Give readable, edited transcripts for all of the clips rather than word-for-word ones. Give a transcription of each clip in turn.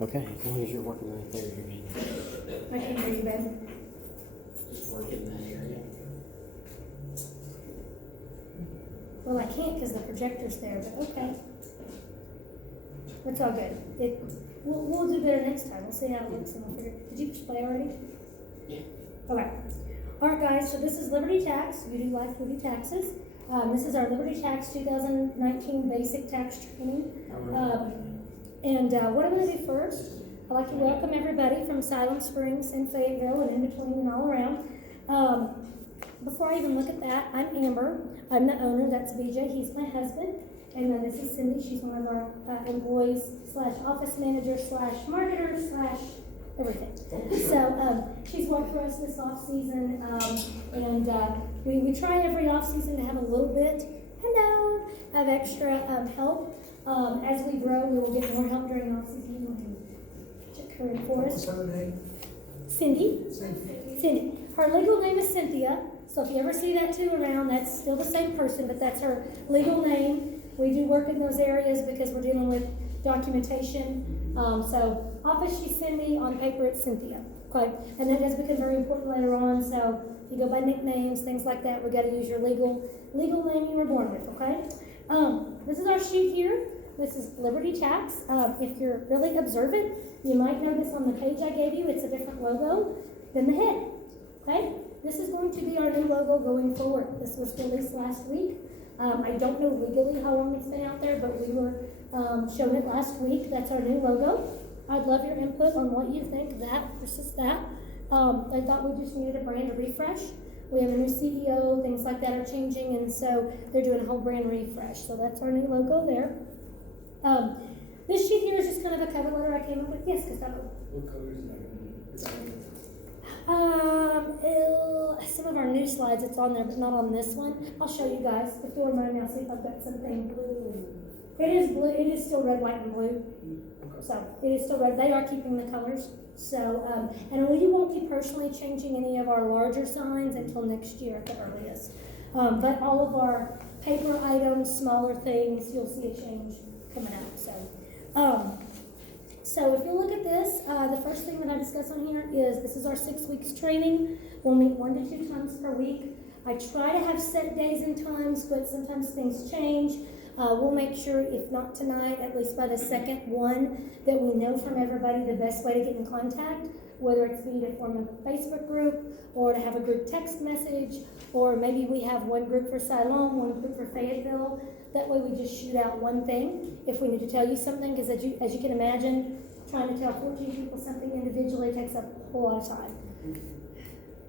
Okay, as long as you're working right there, you're good. I can't hear you, Ben. Just work in that area. Well, I can't because the projector's there, but okay. It's all good. We'll do better next time. We'll see how it looks and we'll figure. Did you push play already? Yeah. Okay. All right, guys. So this is Liberty Tax. We do life duty taxes. This is our Liberty Tax 2019 basic tax training. And what I'm going to do first, I'd like to welcome everybody from Siloam Springs and Fayetteville and in between and all around. Before I even look at that, I'm Amber. I'm the owner. That's BJ. He's my husband. And then this is Cindy. She's one of our employees / office manager / marketer / everything. So she's worked for us this off season, and we try every off season to have a little bit, of extra help. As we grow, we will get more help during off season. You want to check her in for us? What's her name? Cindy. Cindy. Her legal name is Cynthia. So if you ever see that too around, that's still the same person, but that's her legal name. We do work in those areas because we're dealing with documentation. So office she's Cindy, on paper it's Cynthia. Okay, and that does become very important later on. So if you go by nicknames, things like that, we got to use your legal name you were born with. Okay. This is our sheet here. This is Liberty Tax. If you're really observant, you might notice on the page I gave you, it's a different logo than the head. Okay. This is going to be our new logo going forward. This was released last week. I don't know legally how long it's been out there, but we were shown it last week. That's our new logo. I'd love your input on what you think, that versus that. I thought we just needed a brand refresh. We have a new CEO, things like that are changing, and so they're doing a whole brand refresh. So that's our new logo there. This sheet here is just kind of a cover letter I came up with. Yes, Gustavo? What color is that? Some of our new slides, it's on there, but not on this one. I'll show you guys. If you'll remind me, I'll see if I've got something blue. It is blue. It is still red, white, and blue. So it is still red. They are keeping the colors. So, and we won't be personally changing any of our larger signs until next year at the earliest. But all of our paper items, smaller things, you'll see a change coming out. So if you look at this, the first thing that I discuss on here is this is our 6 weeks training. We'll meet 1 to 2 times per week. I try to have set days and times, but sometimes things change. We'll make sure, if not tonight, at least by the second one, that we know from everybody the best way to get in contact, whether it's be to form a Facebook group or to have a group text message, or maybe we have one group for Siloam, one group for Fayetteville. That way we just shoot out one thing if we need to tell you something, because as you can imagine, trying to tell 14 people something individually takes up a whole lot of time.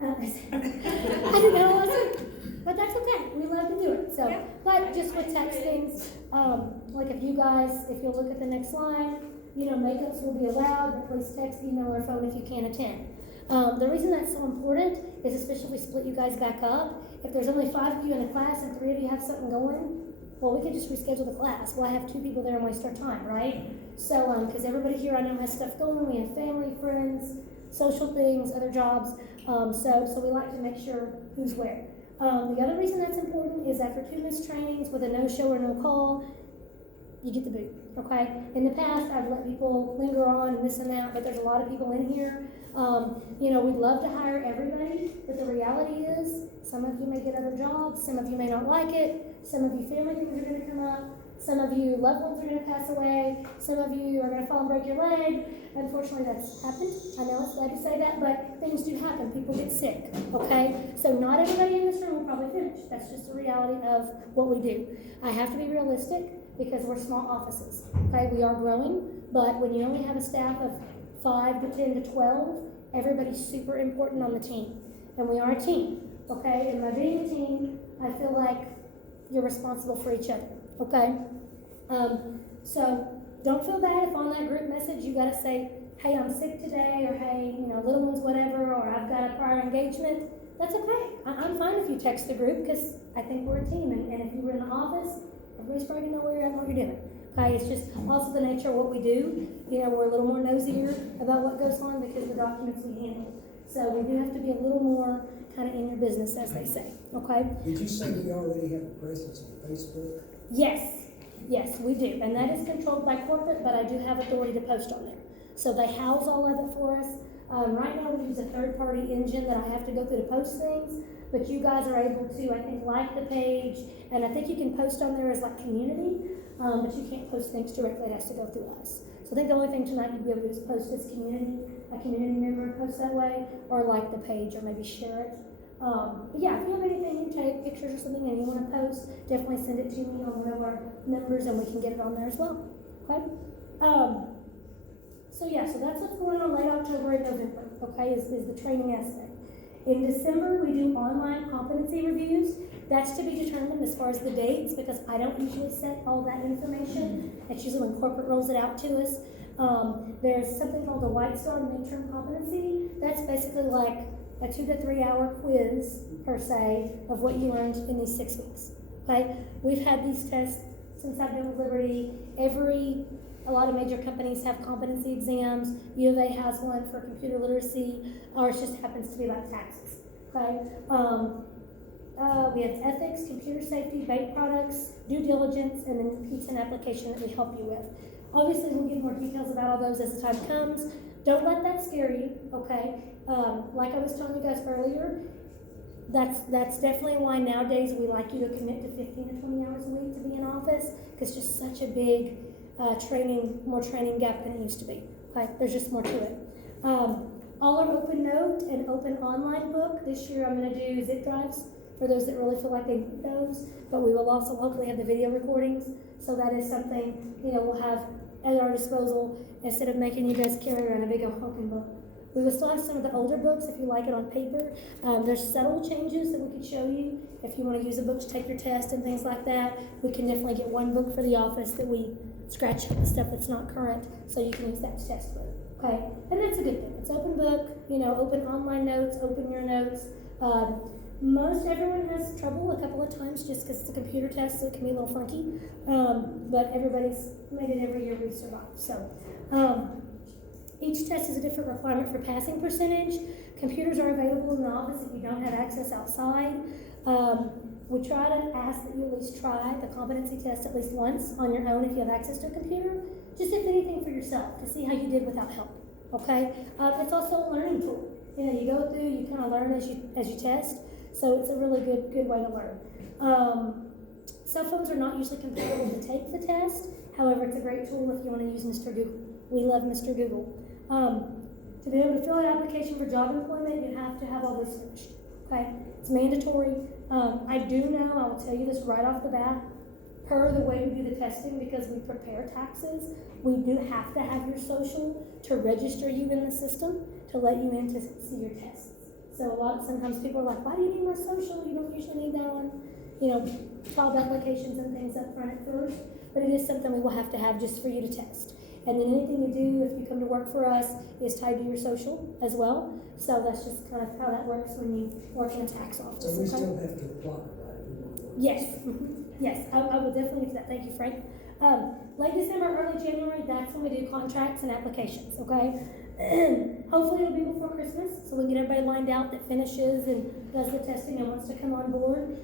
I don't know, but that's okay. We love to do it. So, yeah. But just with textings, like if you'll look at the next line, makeups will be allowed, but please text, email, or phone if you can't attend. The reason that's so important is, especially if we split you guys back up, if there's only 5 of you in a class and 3 of you have something going, well, we could just reschedule the class. We'll have 2 people there and waste our time, right? So, because everybody here I know has stuff going. We have family, friends, social things, other jobs. So we like to make sure who's where. The other reason that's important is after 2 missed trainings with a no-show or no call, you get the boot, okay? In the past, I've let people linger on and this and that, but there's a lot of people in here. We'd love to hire everybody, but the reality is some of you may get other jobs, some of you may not like it, some of you family things are going to come up, some of you loved ones are going to pass away, some of you are going to fall and break your leg. Unfortunately, that's happened. I know it's bad to say that, but things do happen. People get sick, okay? So not everybody in this room will probably finish. That's just the reality of what we do. I have to be realistic because we're small offices, okay? We are growing, but when you only have a staff of 5 to 10 to 12, everybody's super important on the team. And we are a team, okay? And by being a team, I feel like you're responsible for each other, okay? So don't feel bad if on that group message you gotta say, hey, I'm sick today, or hey, little ones, whatever, or I've got a prior engagement. That's okay. I'm fine if you text the group, because I think we're a team, and if you were in the office, everybody's probably gonna know where you're at and what you're doing. Okay, it's just also the nature of what we do. We're a little more nosier about what goes on because of the documents we handle. So we do have to be a little more kind of in your business, as they say. Okay? Did you say we already have a presence on Facebook? Yes, we do. And that is controlled by corporate, but I do have authority to post on there. So they house all of it for us. Right now we use a third-party engine that I have to go through to post things, but you guys are able to, I think, like the page, and I think you can post on there as like community, but you can't post things directly, it has to go through us. So I think the only thing tonight you'd be able to do is post as community, a community member post that way, or like the page, or maybe share it. But yeah, if you have anything you take, pictures or something, and you want to post, definitely send it to me on one of our numbers, and we can get it on there as well. Okay? So yeah, so that's what's going on late October and November, okay, is the training aspect. In December, we do online competency reviews. That's to be determined as far as the dates, because I don't usually set all that information. It's usually when corporate rolls it out to us. There's something called the White Star Midterm Competency. That's basically like a 2 to 3 hour quiz, per se, of what you learned in these 6 weeks, okay? We've had these tests since I've been with Liberty. A lot of major companies have competency exams. U of A has one for computer literacy. Ours just happens to be about taxes, okay? We have ethics, computer safety, baked products, due diligence, and then pizza and application that we help you with. Obviously, we'll give more details about all those as the time comes. Don't let that scare you, okay? Like I was telling you guys earlier, that's definitely why nowadays we like you to commit to 15 to 20 hours a week to be in office, because it's just such a big more training gap than it used to be. Okay, there's just more to it. All our open note and open online book. This year I'm going to do zip drives for those that really feel like they need those, but we will also hopefully have the video recordings. So that is something, we'll have at our disposal instead of making you guys carry around a big old honking book. We will still have some of the older books if you like it on paper. There's subtle changes that we could show you if you want to use a book to take your test and things like that. We can definitely get one book for the office that we scratch the stuff that's not current, so you can use that to test with. Okay, and that's a good thing. It's open book, open online notes, open your notes. Most everyone has trouble a couple of times just because it's a computer test, so it can be a little funky. But everybody's made it every year we survive. So each test is a different requirement for passing percentage. Computers are available in the office if you don't have access outside. We try to ask that you at least try the competency test at least once on your own if you have access to a computer, just if anything for yourself, to see how you did without help, okay? It's also a learning tool. You go through, you kind of learn as you test, so it's a really good way to learn. Cell phones are not usually compatible to take the test. However, it's a great tool if you want to use Mr. Google. We love Mr. Google. To be able to fill an application for job employment, you have to have all this finished, okay? It's mandatory. I do know, I will tell you this right off the bat, per the way we do the testing, because we prepare taxes, we do have to have your social to register you in the system to let you in to see your tests. So sometimes people are like, why do you need more social? You don't usually need that on, job applications and things up front at first, but it is something we will have to have just for you to test. And then anything you do, if you come to work for us, is tied to your social as well. So that's just kind of how that works when you work in a tax office. So we okay? still have to apply, right? Yes, yes, I will definitely do that. Thank you, Frank. Late December, early January, that's when we do contracts and applications, okay? Hopefully it'll be before Christmas, so we can get everybody lined out that finishes and does the testing and wants to come on board.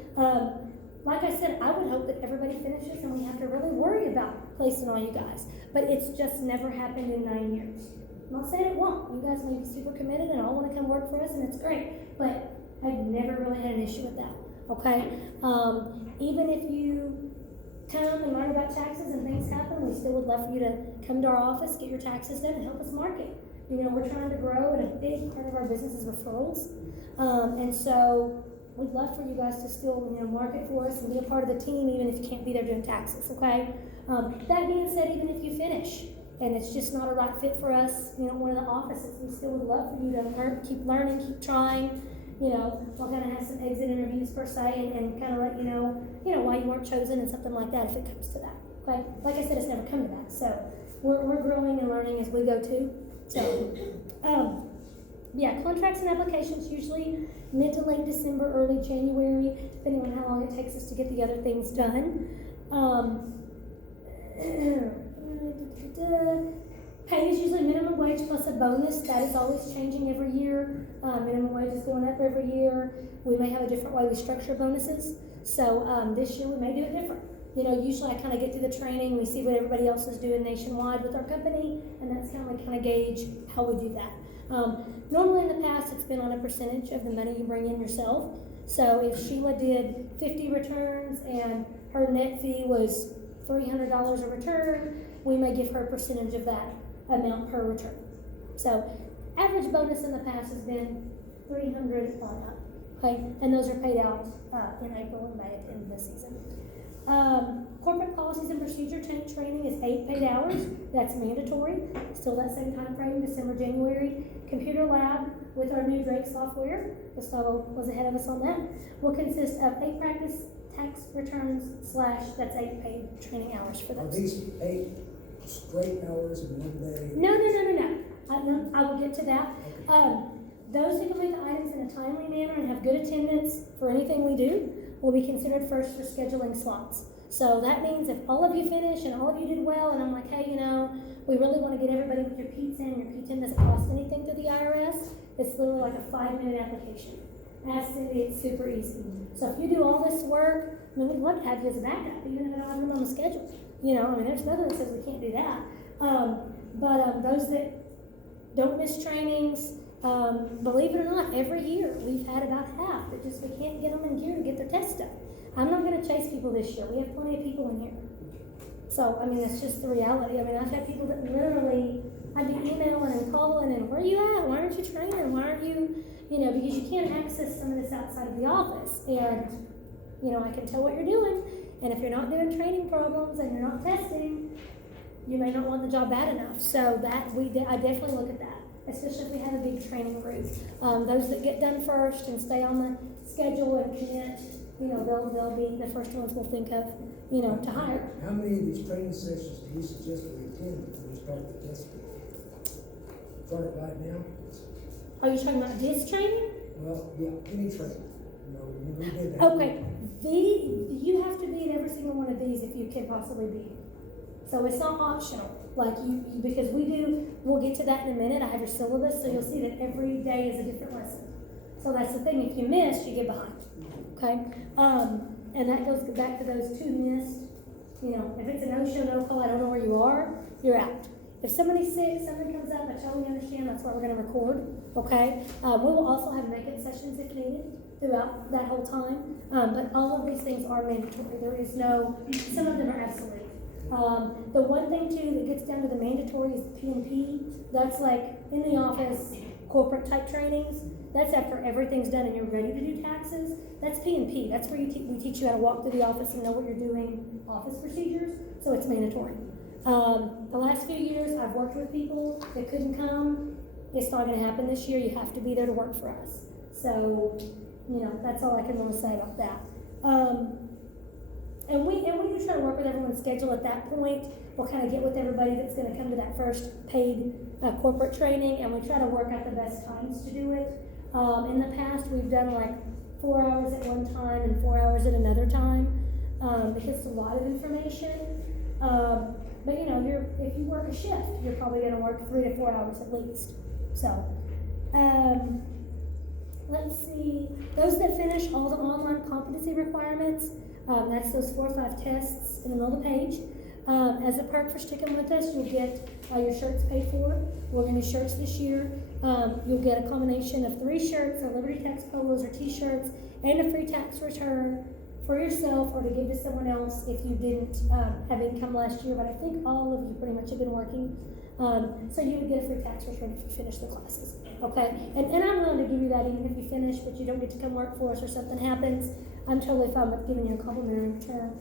Like I said, I would hope that everybody finishes and we have to really worry about placing all you guys. But it's just never happened in 9 years. I'm not saying it won't. You guys may be super committed and all want to come work for us, and it's great. But I've never really had an issue with that, okay? Even if you come and learn about taxes and things happen, we still would love for you to come to our office, get your taxes done, and help us market. We're trying to grow, and a big part of our business is referrals. And so we'd love for you guys to still, market for us and be a part of the team, even if you can't be there doing taxes, okay? That being said, even if you finish and it's just not a right fit for us, one of the offices, we still would love for you to keep learning, keep trying. We'll kind of have some exit interviews per se and kind of let you know, why you weren't chosen and something like that if it comes to that, okay? Like I said, it's never come to that, so we're growing and learning as we go too. So, yeah, contracts and applications usually mid to late December, early January, depending on how long it takes us to get the other things done. Pay is usually minimum wage plus a bonus. That is always changing every year. Minimum wage is going up every year. We may have a different way we structure bonuses. So this year we may do it different. You know, usually I kind of get through the training, we see what everybody else is doing nationwide with our company, and that's kind of gauge how we do that. Normally in the past, it's been on a percentage of the money you bring in yourself. So if Sheila did 50 returns and her net fee was $300 a return, we may give her a percentage of that amount per return. So average bonus in the past has been $300 on up, okay? And those are paid out in April and May at the end of the season. Corporate policies and procedure training is 8 paid hours. That's mandatory. Still that same time frame, December, January. Computer lab with our new Drake software. Gustavo was ahead of us on that. Will consist of 8 practice tax returns / that's 8 paid training hours for Are those. these 8 straight hours in one day? No. I will get to that. Those who complete the items in a timely manner and have good attendance for anything we do will be considered first for scheduling slots. So that means if all of you finish and all of you did well, and I'm like, hey, you know, we really want to get everybody with your PTIN, and your PTIN doesn't cost anything to the IRS, it's literally like a 5-minute application. Ask Cindy, it's super easy. So if you do all this work, I mean, we'd love to have you as a backup, even if I don't have room on the schedule. You know, I mean, there's nothing that says we can't do that. But those that don't miss trainings, believe it or not, every year we've had about half that just we can't get them in gear to get their test done. I'm not going to chase people this year. We have plenty of people in here. So, I mean, that's just the reality. I mean, I've had people that literally, I'd be emailing and calling and, where are you at? Why aren't you training? Why aren't you, you know, because you can't access some of this outside of the office. And, you know, I can tell what you're doing. And if you're not doing training programs and you're not testing, you may not want the job bad enough. So that, I definitely look at that, especially if we have a big training group. Those that get done first and stay on the schedule and commit, you know, they'll be the first ones we'll think of, you know, to hire. How many of these training sessions do you suggest that we attend before we start the testing? Start it right now? Are you talking about this training? Well, yeah, any training. You know, we did that. Okay, you have to be at every single one of these if you can possibly be. So it's not optional, like because we'll get to that in a minute. I have your syllabus, so you'll see that every day is a different lesson. So that's the thing, if you miss, you get behind, okay? And that goes back to those 2 missed, you know, if it's a no-show, no-call, I don't know where you are, you're out. If somebody's sick, something comes up, I totally understand, that's why we're gonna record, okay? We will also have makeup sessions if needed throughout that whole time, but all of these things are mandatory. There is no, some of them are absolute. The one thing too that gets down to the mandatory is the P&P. That's like in the office, corporate type trainings. That's after everything's done and you're ready to do taxes. That's P&P. That's where we teach you how to walk through the office and know what you're doing, office procedures. So it's mandatory. The last few years, I've worked with people that couldn't come. It's not going to happen this year. You have to be there to work for us. So, you know, that's all I can really say about that. And we do try to work with everyone's schedule at that point. We'll kind of get with everybody that's going to come to that first paid corporate training, and we try to work out the best times to do it. In the past, we've done like 4 hours at one time and 4 hours at another time because it's a lot of information. But you know, if you work a shift, you're probably going to work 3 to 4 hours at least. So, let's see. Those that finish all the online competency requirements, that's those 4 or 5 tests in the middle of the page. As a perk for sticking with us, you'll get your shirts paid for. We're going to do shirts this year. You'll get a combination of 3 shirts, or Liberty Tax polos or t-shirts, and a free tax return for yourself or to give to someone else if you didn't have income last year. But I think all of you pretty much have been working. So you would get a free tax return if you finish the classes. Okay? And I'm willing to give you that even if you finish, but you don't get to come work for us or something happens. I'm totally fine with giving you a complimentary return.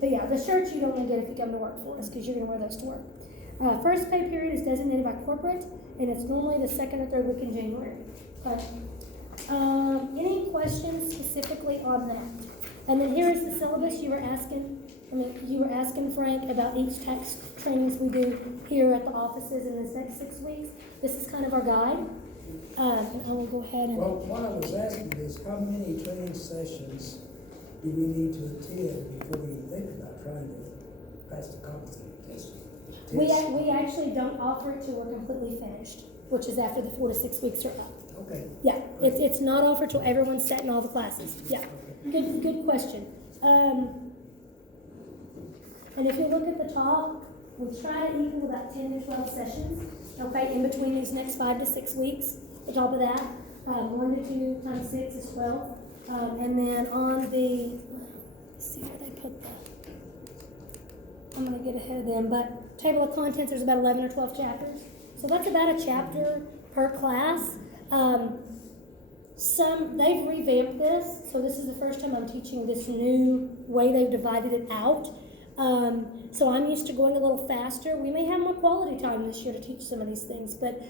But yeah, the shirts you'd only get if you come to work for us because you're going to wear those to work. First pay period is designated by corporate, and it's normally the 2nd or 3rd week in January. Okay. Any questions specifically on that? And then here is the syllabus you were asking Frank about each tax trainings we do here at the offices in this next 6 weeks. This is kind of our guide. And I will go ahead and... Well, what I was asking is, how many training sessions do we need to attend before we think about trying to pass the competency test? We actually don't offer it till we're completely finished, which is after the 4 to 6 weeks are up. Okay. Yeah, it's not offered till everyone's set in all the classes. Yeah, good question. And if you look at the top, we try to equal about 10 to 12 sessions, okay, in between these next 5 to 6 weeks. On top of that, 1 to 2 times 6 is 12. And then on the, let's see where they put that. I'm gonna get ahead of them, but table of contents, there's about 11 or 12 chapters. So that's about a chapter per class. They've revamped this, so this is the first time I'm teaching this new way they've divided it out. So I'm used to going a little faster. We may have more quality time this year to teach some of these things, but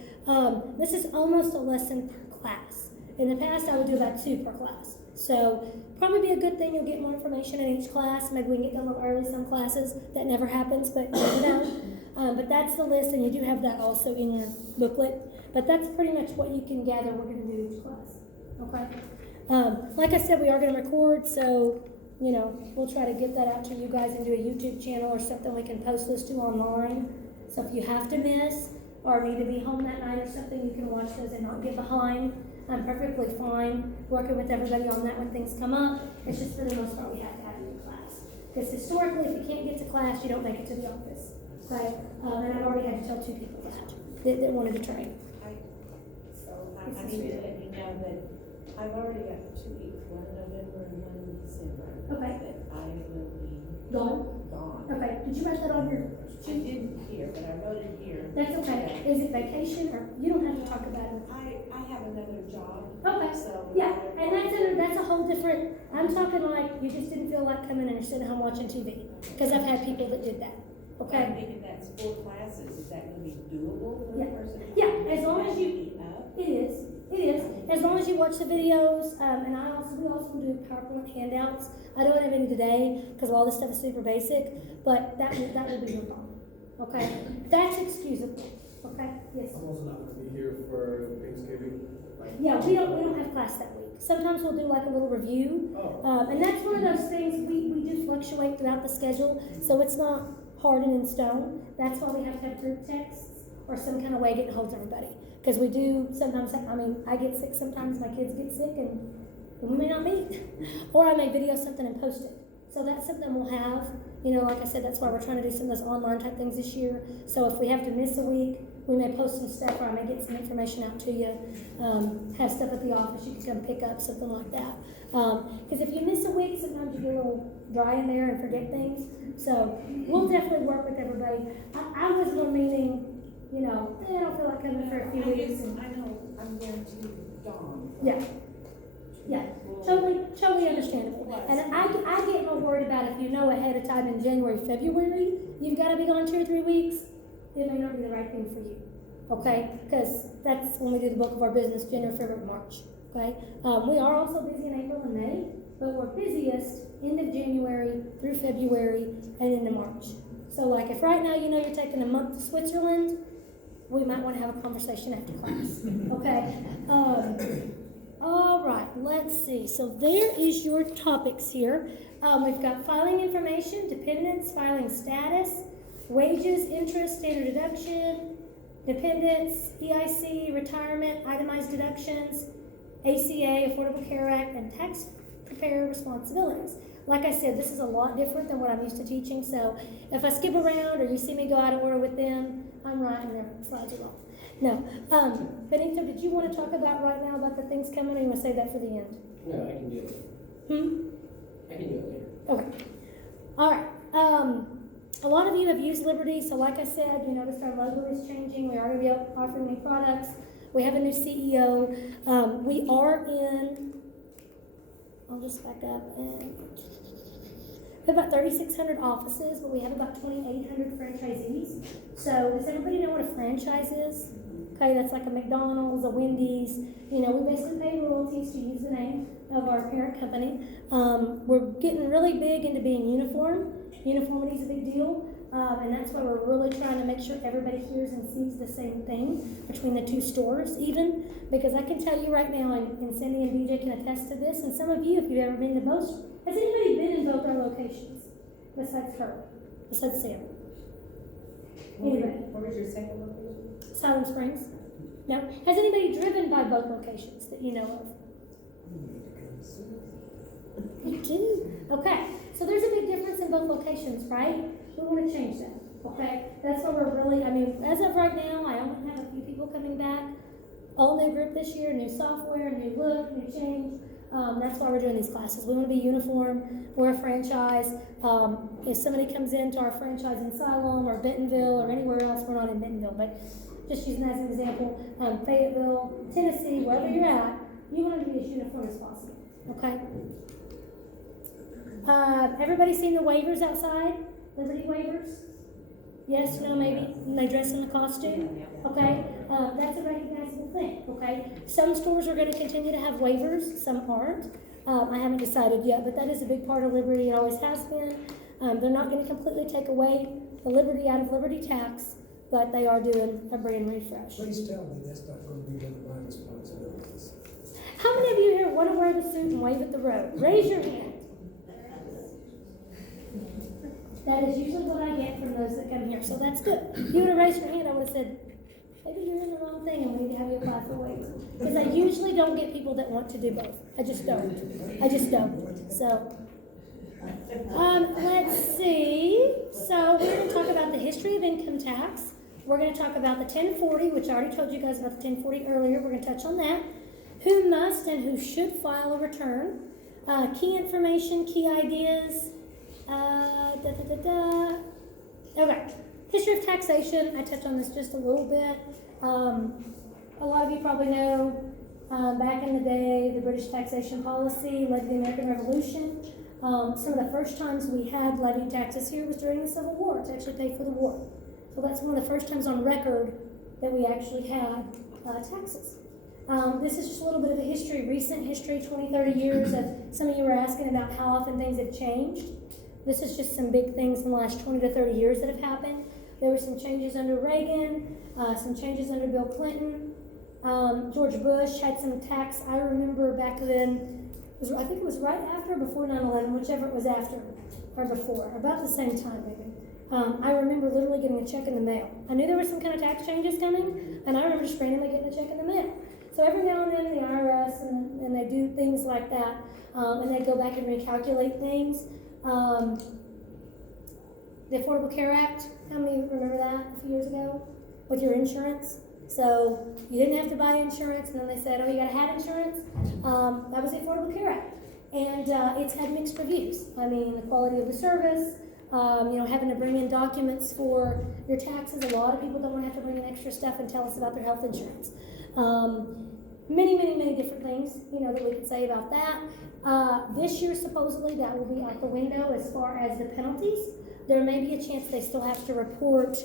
this is almost a lesson per class. In the past, I would do about 2 per class. So probably be a good thing. You'll get more information in each class. Maybe we can get done a little early some classes. That never happens, but you never know. But that's the list, and you do have that also in your booklet. But that's pretty much what you can gather we're going to do each class. Okay? Like I said, we are going to record, so, you know, we'll try to get that out to you guys and do a YouTube channel or something we can post this to online. So if you have to miss or need to be home that night or something, you can watch those and not get behind. I'm perfectly fine working with everybody on that when things come up. It's just for the most part we have to have you in class. Because historically, if you can't get to class, you don't make it to the office. Okay? And I've already had to tell 2 people that wanted to train. I need to let you know that I've already got 2 weeks, one in November and one in December. Okay. That I will be Gone? gone. Okay. Did you write that on your I didn't here, but I wrote it here. That's okay. Is it vacation or you don't have to talk about it? I have another job. Okay. So. Yeah, and that's a whole different, I'm talking like you just didn't feel like coming in and sitting home watching TV. Because I've had people that did that. I'm Okay? thinking that's 4 classes. Is that gonna be doable for Yeah. a person? Yeah, as long as you- Up? It is. It is. As long as you watch the videos, and we also do PowerPoint handouts. I don't have any today because all this stuff is super basic, but that will be your problem. Okay? That's excusable. Okay? Yes. I'm also not gonna be here for Thanksgiving. Yeah, we don't have class that week. Sometimes we'll do like a little review. Oh. And that's one of those things we do fluctuate throughout the schedule, so it's not hardened in stone. That's why we have to have group texts or some kind of way getting hold of everybody. Because we do sometimes, I get sick sometimes, my kids get sick, and we may not meet. Or I may video something and post it. So that's something we'll have. You know, like I said, that's why we're trying to do some of those online type things this year. So if we have to miss a week, we may post some stuff, or I may get some information out to you. Have stuff at the office you can come pick up, something like that. Because if you miss a week, sometimes you get a little dry in there and forget things. So we'll definitely work with everybody. I was more meaning, you know, I don't feel like coming for a few weeks. And, I know I'm going to dawn. yeah. Yeah, totally understandable. And I get more worried about if you know ahead of time in January, February, you've got to be gone 2 or 3 weeks, it may not be the right thing for you, okay? Because that's when we do the bulk of our business, January, February, March, okay? We are also busy in April and May, but we're busiest end of January through February and into March. So like if right now you know you're taking a month to Switzerland, we might want to have a conversation after class, okay? All right, let's see. So there is your topics here. We've got filing information, dependents, filing status, wages, interest, standard deduction, dependents, EIC, retirement, itemized deductions, ACA, Affordable Care Act, and tax preparer responsibilities. Like I said, this is a lot different than what I'm used to teaching, so if I skip around or you see me go out of order with them, I'm writing their slides are wrong. No. Benito, did you want to talk about right now about the things coming, or you want to save that for the end? No, I can do it. I can do it later. Okay. All right. A lot of you have used Liberty, so like I said, you noticed our logo is changing. We are going to be offering new products. We have a new CEO. We are in, I'll just back up, and we have about 3,600 offices, but we have about 2,800 franchisees. So does everybody know what a franchise is? Okay, that's like a McDonald's, a Wendy's. You know, we basically pay royalties to use the name of our parent company. We're getting really big into being uniform. Uniformity is a big deal. And that's why we're really trying to make sure everybody hears and sees the same thing between the 2 stores even. Because I can tell you right now, and Cindy and BJ can attest to this, and some of you, if you've ever been to both, has anybody been in both our locations? Besides her? Besides Sam? Anybody? What was your second location? Silent Springs? No? Has anybody driven by both locations that you know of? You do? Okay. So there's a big difference in both locations, right? We wanna change that, okay? That's what we're really, I mean, as of right now, I only have a few people coming back. All new group this year, new software, new look, new change. That's why we're doing these classes. We wanna be uniform, we're a franchise. If somebody comes into our franchise in Siloam or Bentonville or anywhere else, we're not in Bentonville, but just using that as an example, Fayetteville, Tennessee, wherever you're at, you want to be as uniform as possible, okay? Everybody seen the waivers outside? Liberty waivers? Yes, no, maybe? And they dress in the costume? Okay? That's a recognizable thing, okay? Some stores are going to continue to have waivers, some aren't. I haven't decided yet, but that is a big part of Liberty. It always has been. They're not going to completely take away the Liberty out of Liberty Tax, but they are doing a brand refresh. Please tell me that's not gonna be one of my responsibilities. How many of you here want to wear the suit and wave at the road? Raise your hand. That is usually what I get from those that come here, so that's good. If you would have raised your hand, I would have said, maybe you're in the wrong thing and we need to have you apply for a waiver. Because I usually don't get people that want to do both. I just don't. So, let's see. So we're going to talk about the history of income tax. We're going to talk about the 1040, which I already told you guys about the 1040 earlier. We're going to touch on that. Who must and who should file a return. Key information, key ideas. Okay. History of taxation. I touched on this just a little bit. A lot of you probably know back in the day, the British taxation policy led to the American Revolution. Some of the first times we had levied taxes here was during the Civil War to actually pay for the war. So that's one of the first times on record that we actually had taxes. This is just a little bit of a history, recent history, 20, 30 years of some of you were asking about how often things have changed. This is just some big things in the last 20 to 30 years that have happened. There were some changes under Reagan, some changes under Bill Clinton. George Bush had some tax. I remember back then, I think it was right after or before 9/11, whichever it was after or before, about the same time maybe. I remember literally getting a check in the mail. I knew there were some kind of tax changes coming, and I remember just randomly getting a check in the mail. So every now and then the IRS, and they do things like that, and they go back and recalculate things. The Affordable Care Act, how many remember that a few years ago? With your insurance. So you didn't have to buy insurance, and then they said, oh, you gotta have insurance. That was the Affordable Care Act. And it's had mixed reviews. I mean, the quality of the service, having to bring in documents for your taxes. A lot of people don't want to have to bring in extra stuff and tell us about their health insurance. Many different things, that we could say about that. This year, supposedly, that will be out the window as far as the penalties. There may be a chance they still have to report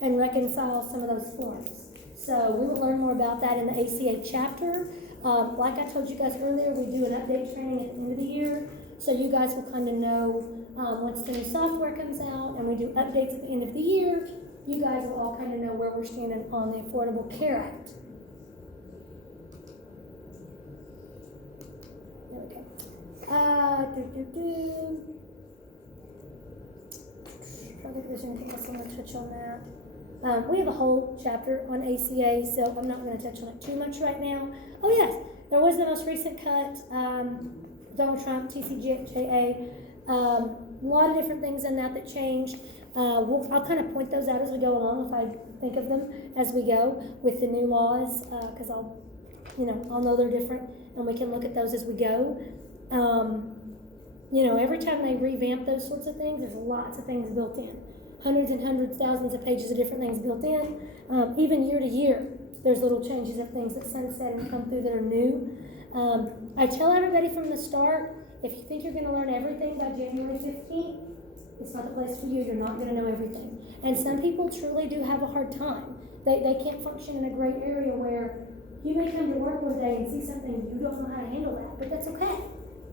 and reconcile some of those forms. So we will learn more about that in the ACA chapter. Like I told you guys earlier, we do an update training at the end of the year. So you guys will kind of know once the new software comes out and we do updates at the end of the year, you guys will all kind of know where we're standing on the Affordable Care Act. There we go. I think there's anything else I want to touch on that. We have a whole chapter on ACA, so I'm not going to touch on it too much right now. Oh yes, there was the most recent cut, Donald Trump, TCJA, a lot of different things in that changed. I'll kind of point those out as we go along if I think of them as we go with the new laws, because I'll know they're different, and we can look at those as we go. Every time they revamp those sorts of things, there's lots of things built in. Hundreds and hundreds, thousands of pages of different things built in. Even year to year, there's little changes of things that sunset and come through that are new. I tell everybody from the start, if you think you're going to learn everything by January 15th, it's not the place for you. You're not going to know everything. And some people truly do have a hard time. They can't function in a gray area where you may come to work one day and see something you don't know how to handle that, but that's okay.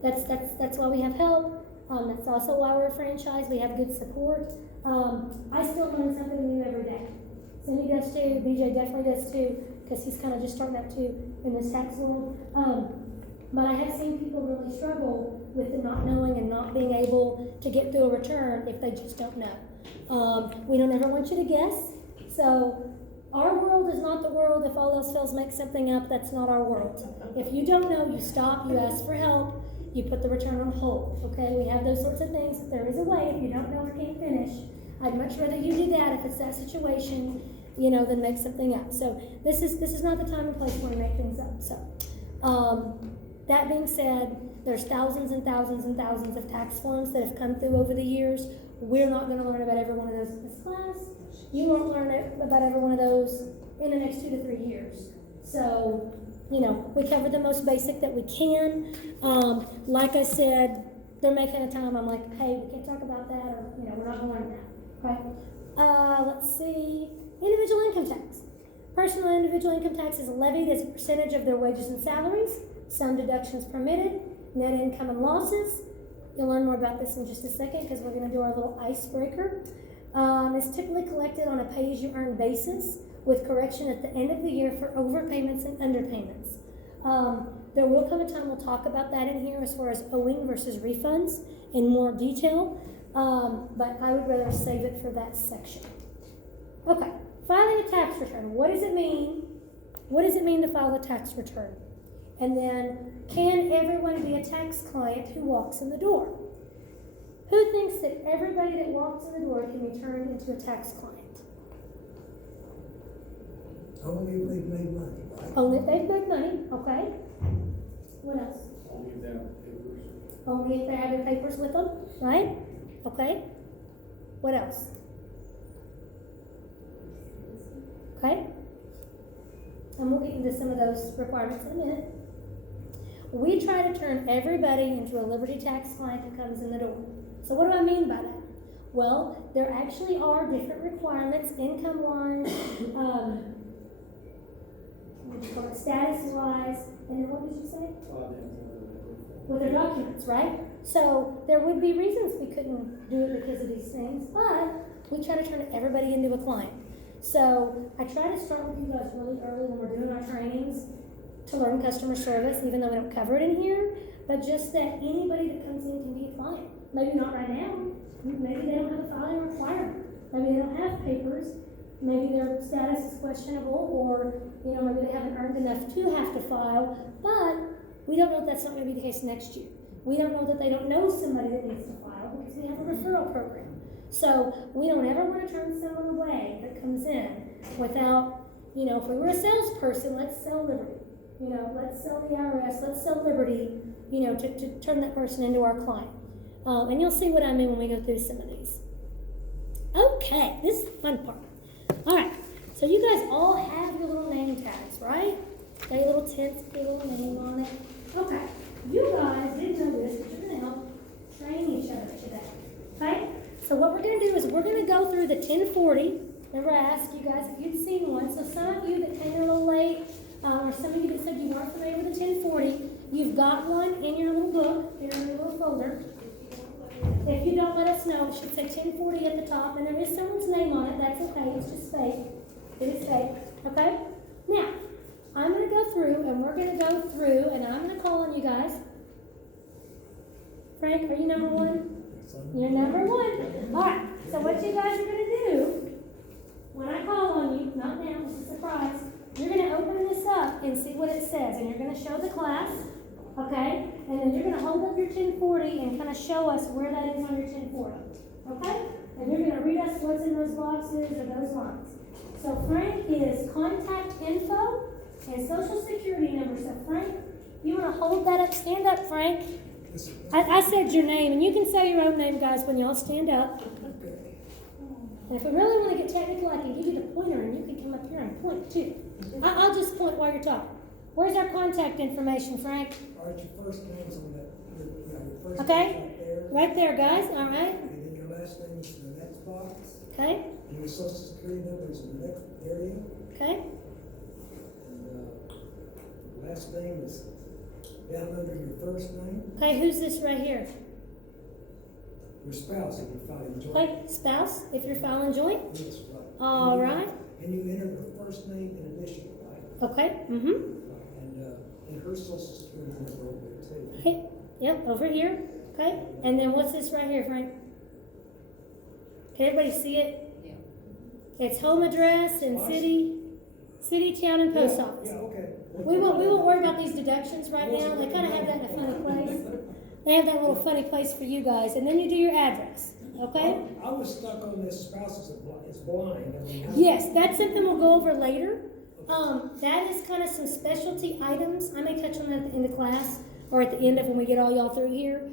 That's why we have help. That's also why we're a franchise. We have good support. I still learn something new every day. Cindy does too. BJ definitely does too, because he's kind of just starting out too in this tax world. But I have seen people really struggle with the not knowing and not being able to get through a return if they just don't know. We don't ever want you to guess. So our world is not the world. If all else fails, make something up. That's not our world. If you don't know, you stop, you ask for help, you put the return on hold. Okay, we have those sorts of things. If there is a way, if you don't know or can't finish, I'd much rather you do that if it's that situation, you know, than make something up. So this is not the time and place where we make things up. So, that being said, there's thousands and thousands and thousands of tax forms that have come through over the years. We're not gonna learn about every one of those in this class. You won't learn about every one of those in the next 2 to 3 years. So, you know, we cover the most basic that we can. Like I said, there may come a time I'm like, hey, we can't talk about that, or, you know, we're not gonna learn that, right? Let's see, individual income tax. Personal and individual income tax is levied as a percentage of their wages and salaries. Some deductions permitted, net income and losses. You'll learn more about this in just a second because we're going to do our little icebreaker. It's typically collected on a pay-as-you-earn basis with correction at the end of the year for overpayments and underpayments. There will come a time we'll talk about that in here as far as owing versus refunds in more detail, but I would rather save it for that section. Okay, filing a tax return. What does it mean? What does it mean to file a tax return? And then, can everyone be a tax client who walks in the door? Who thinks that everybody that walks in the door can be turned into a tax client? Only if they've made money, right? Only if they've made money, okay? What else? Only if they have papers. Only if they have their papers with them, right? Okay? What else? Okay? And we'll get into some of those requirements in a minute. We try to turn everybody into a Liberty Tax client that comes in the door. So what do I mean by that? Well, there actually are different requirements, income-wise, what do you call it, status-wise, and then what did you say? With their documents, right? So there would be reasons we couldn't do it because of these things, but we try to turn everybody into a client. So I try to start with you guys really early when we're doing our trainings to learn customer service, even though we don't cover it in here, but just that anybody that comes in can be a client. Maybe not right now. Maybe they don't have a filing requirement. Maybe they don't have papers. Maybe their status is questionable, or, you know, maybe they haven't earned enough to have to file, but we don't know if that's not going to be the case next year. We don't know that they don't know somebody that needs to file because we have a referral program. So we don't ever want to turn someone away that comes in without, you know, if we were a salesperson, let's sell Liberty. You know, let's sell the IRS, let's sell Liberty, you know, to turn that person into our client. And you'll see what I mean when we go through some of these. Okay, this is the fun part. All right, so you guys all have your little name tags, right? Got your little tents with your little name on it. Okay, you guys didn't know this, but you're going to help train each other today, okay? So what we're going to do is we're going to go through the 1040. Remember I asked you guys if you'd seen one. So some of you that came a little late, or some of you that said you weren't familiar with the 1040, you've got one in your little book, here in your little folder. If you don't, let us know. It should say 1040 at the top, and there is someone's name on it. That's okay. It's just fake. It is fake. Okay? Now, I'm going to go through, and we're going to go through, and I'm going to call on you guys. Frank, are you number one? You're number one. All right. So what you guys are going to do, when I call on you, not now, it's a surprise, you're going to open this up and see what it says, and you're going to show the class, okay? And then you're going to hold up your 1040 and kind of show us where that is on your 1040, okay? And you're going to read us what's in those boxes or those lines. So Frank is contact info and social security number. So Frank, you want to hold that up? Stand up, Frank. I said your name, and you can say your own name, guys, when y'all stand up. And if we really want to get technical, I can give you the pointer, and you can come up here and point too. I'll just point while you're talking. Where's our contact information, Frank? All right, your first name's on that, your first Okay. name's right there. Right there, guys. All right. And then your last name is in the next box. Okay. And your social security number is in the next area. Okay. And last name is down under your first name. Okay. Who's this right here? Your spouse, if you're filing joint. Okay. Spouse, if you're filing joint. Yes, right. All right. And you enter the first name in addition, right? Okay. Mm-hmm. And her social security number over there too. Okay. Yep. Over here. Okay. And then what's this right here, Frank? Can everybody see it? Yeah. It's home address and city, town, and post office. Yeah, okay. We won't worry about these deductions right now. They kind of have that in a funny place. They have that little funny place for you guys. And then you do your address. okay? I was stuck on this spouse is blind. I mean, how- Yes, that's something we'll go over later. That is kind of some specialty items. I may touch on that at the end of class or at the end of when we get all y'all through here.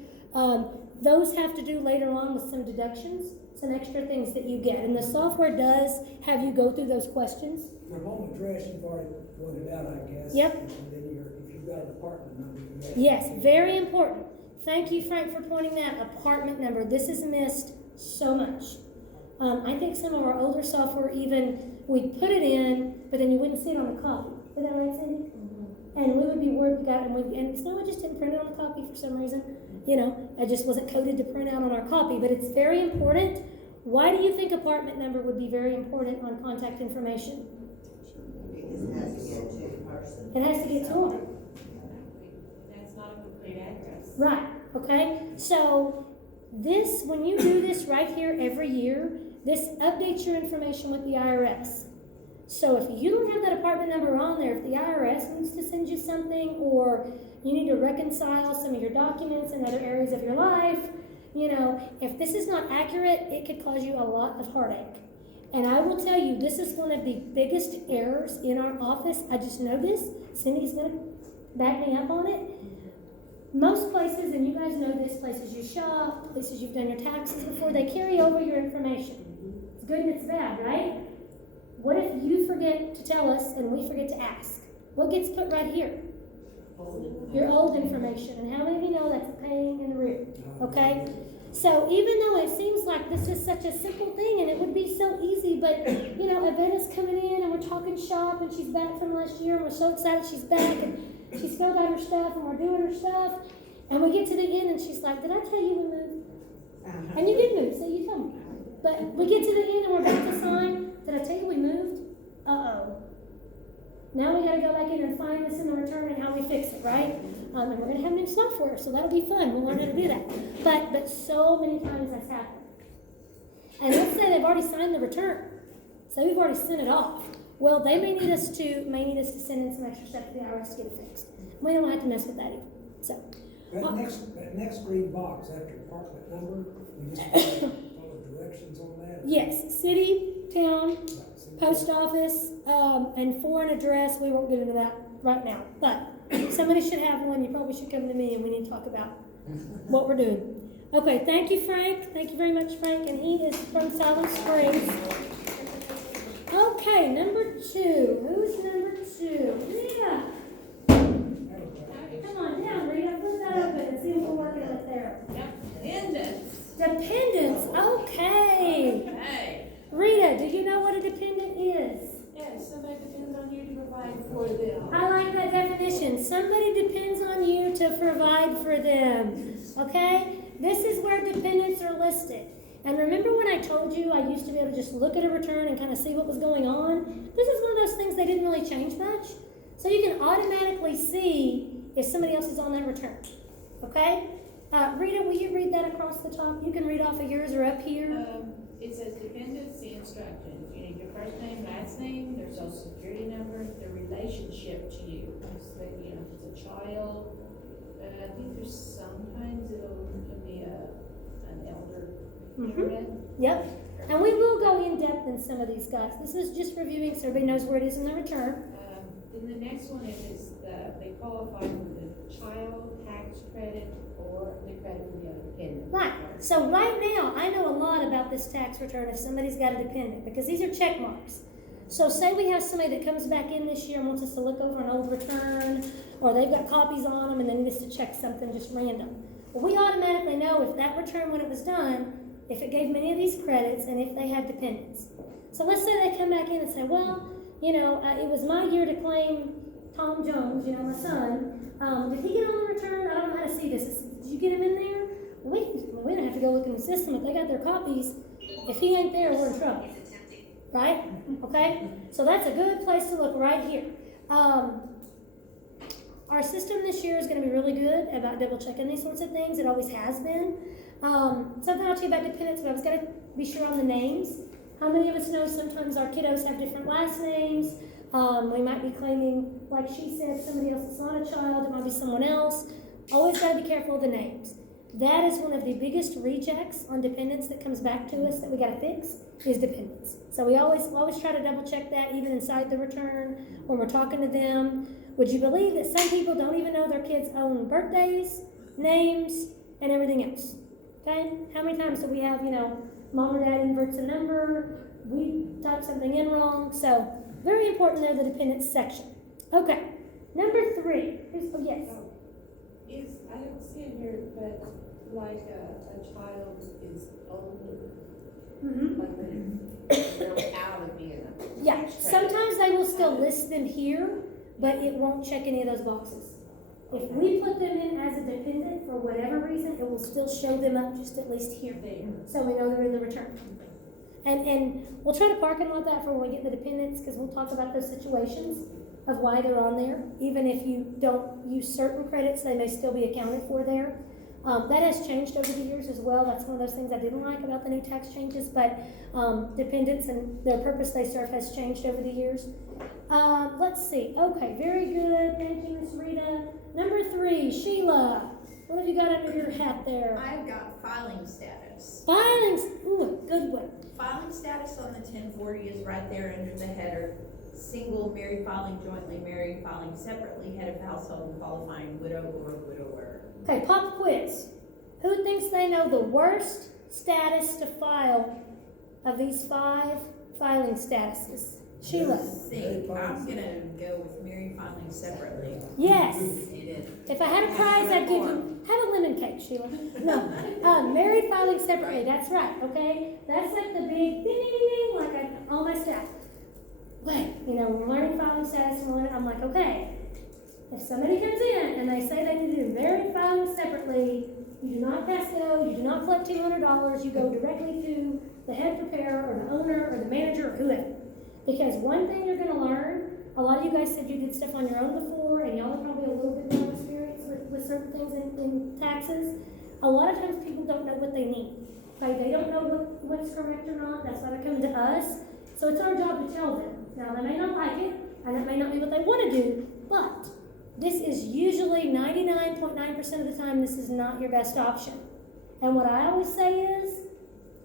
Those have to do later on with some deductions, some extra things that you get. And the software does have you go through those questions. Your home address, you've already pointed out, I guess. Yep. And then if you've got an apartment number, you have. Yes, very important. Thank you, Frank, for pointing that apartment number. This is missed so much. I think some of our older software even, we'd put it in, but then you wouldn't see it on the copy. Is that right, Cindy? And we would be worried we got it, and it's no, I just didn't print it on the copy for some reason. You know, it just wasn't coded to print out on our copy, but it's very important. Why do you think apartment number would be very important on contact information? Because it has to get to the person. It has to get to them. That's not a complete address. Right, okay? So this, when you do this right here every year, this updates your information with the IRS. So if you don't have that apartment number on there, if the IRS needs to send you something, or you need to reconcile some of your documents in other areas of your life, you know, if this is not accurate, it could cause you a lot of heartache. And I will tell you, this is one of the biggest errors in our office. I just know this. Cindy's going to back me up on it. Most places, and you guys know this, places you shop, places you've done your taxes before, they carry over your information. It's good and it's bad, right? What if you forget to tell us and we forget to ask? What gets put right here? Your old information. And how many of you know that's a pain in the rear? Okay? So even though it seems like this is such a simple thing and it would be so easy, but you know, Avena's coming in and we're talking shop and she's back from last year and we're so excited she's back and she's filled out her stuff and we're doing her stuff and we get to the end and she's like, did I tell you we moved? And you did move, so you told me. But we get to the end and we're about to sign. Did I tell you we moved? Uh-oh. Now we gotta go back in and find this in the return and how we fix it, right? And we're gonna have new software, so that'll be fun. We'll learn how to do that. But so many times that's happened. And let's say they've already signed the return. So we've already sent it off. Well, they may need us to send in some extra stuff to the IRS to get it fixed. We don't have to mess with that either. So That next green box after apartment number, we just follow directions on that? yes, city, town, post office, and foreign address. We won't get into that right now. But somebody should have one. You probably should come to me and we need to talk about what we're doing. Okay, thank you, Frank. Thank you very much, Frank. And he is from Silent Springs. Okay, number 2. Who's number 2? Rita. Come on down, Rita. Put that open and see what we're working with there. Dependents. Dependents. Okay. Hey. Rita, do you know what a dependent is? Yes, somebody depends on you to provide for them. I like that definition. Somebody depends on you to provide for them. Okay? This is where dependents are listed. And remember when I told you I used to be able to just look at a return and kind of see what was going on? This is one of those things they didn't really change much. So you can automatically see if somebody else is on that return. Okay? Rita, will you read that across the top? You can read off of yours or up here. It says dependency instructions. You need your first name, last name, their social security number, their relationship to you. So, you know, if it's a child, I think there's sometimes it can be an elder. Mhm. Yep. And we will go in depth in some of these guys. This is just reviewing so everybody knows where it is in the return. Then the next one is they qualify for the child tax credit or the credit for the other dependent. Right. So right now, I know a lot about this tax return if somebody's got a dependent, because these are check marks. So say we have somebody that comes back in this year and wants us to look over an old return, or they've got copies on them and they need us to check something just random. Well, we automatically know if that return, when it was done, if it gave many of these credits and if they had dependents. So let's say they come back in and say, well, you know, it was my year to claim Tom Jones, you know, my son. Did he get on the return? I don't know how to see this. Did you get him in there? We don't have to go look in the system. If they got their copies, if he ain't there, we're in trouble. Right? Okay? So that's a good place to look right here. Our system this year is going to be really good about double checking these sorts of things. It always has been. Something I'll tell you about dependents, but I was got to be sure on the names. How many of us know sometimes our kiddos have different last names? We might be claiming, like she said, somebody else is not a child. It might be someone else. Always got to be careful of the names. That is one of the biggest rejects on dependents that comes back to us that we gotta fix, is dependents. So we always try to double check that even inside the return when we're talking to them. Would you believe that some people don't even know their kids' own birthdays, names, and everything else? Okay? How many times do we have, mom or dad inverts a number, we type something in wrong? So very important there, the dependents section. Okay, number 3. Oh, yes. I don't see it here, but like a child is older, Mm-hmm. like they're out of being a. Yeah, credit. sometimes they will still list them here, but it won't check any of those boxes. If we put them in as a dependent for whatever reason, it will still show them up just at least here, There. so we know they're in the return. And we'll try to parking lot that for when we get the dependents, because we'll talk about those situations of why they're on there. Even if you don't use certain credits, they may still be accounted for there. That has changed over the years as well. That's one of those things I didn't like about the new tax changes, but dependents and their purpose they serve has changed over the years. Let's see. Okay, very good. Thank you, Miss Rita. Number 3, Sheila. What have you got under your hat there? I've got filing status. Filings. Ooh, good one. Filing status on the 1040 is right there under the header. Single, married filing jointly, married filing separately, head of household, and qualifying widow or widower. Okay, pop quiz. Who thinks they know the worst status to file of these 5 filing statuses? Sheila. Let's see, I'm gonna go with married filing separately. Yes. It is. If I had a prize, I'd give you, have a lemon cake, Sheila. No, married filing separately, that's right, okay? That's like the big ding, ding, ding, ding, like all my staff. Wait, when we're learning filing status, I'm like, okay, if somebody comes in and they say they need to do married filing separately, you do not pass go, you do not collect $200, you go directly to the head preparer or the owner or the manager or whoever. Because one thing you're gonna learn, a lot of you guys said you did stuff on your own before, and y'all are probably a little bit more experienced with certain things in taxes. A lot of times people don't know what they need. Okay, they don't know what's correct or not. That's why they're coming to us. So it's our job to tell them. Now they may not like it, and it may not be what they want to do, but this is usually 99.9% of the time, this is not your best option. And what I always say is,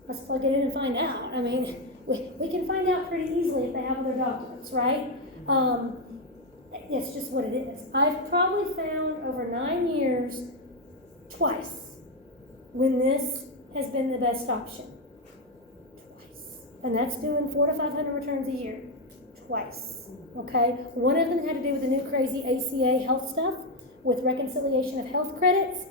let's plug it in and find out. I mean, we can find out pretty easily if they have other documents, right? It's just what it is. I've probably found over 9 years, twice, when this has been the best option. Twice. And that's doing 400 to 500 returns a year. Twice. Okay? One of them had to do with the new crazy ACA health stuff, with reconciliation of health credits.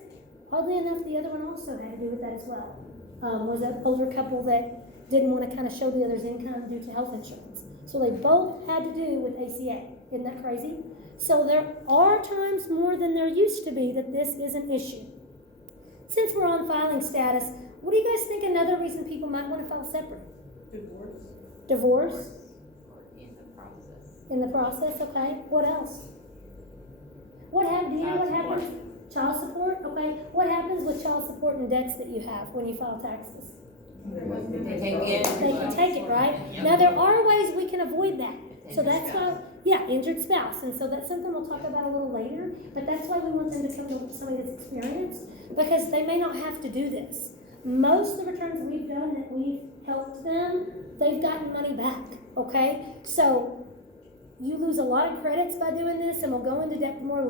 Oddly enough, the other one also had to do with that as well. Was an older couple that didn't want to kind of show the other's income due to health insurance. So they both had to do with ACA. Isn't that crazy? So there are times more than there used to be that this is an issue. Since we're on filing status, what do you guys think another reason people might want to file separate? Divorce. Divorce? In the process. In the process, okay. What else? Do you know what happens? Child support, okay. What happens with child support and debts that you have when you file taxes? They take it. They can take it, right? Now, there are ways we can avoid that. So that's why, injured spouse. And so that's something we'll talk about a little later. But that's why we want them to come to somebody that's experienced, because they may not have to do this. Most of the returns we've done that we've helped them, they've gotten money back, okay? So you lose a lot of credits by doing this, and we'll go into depth more later.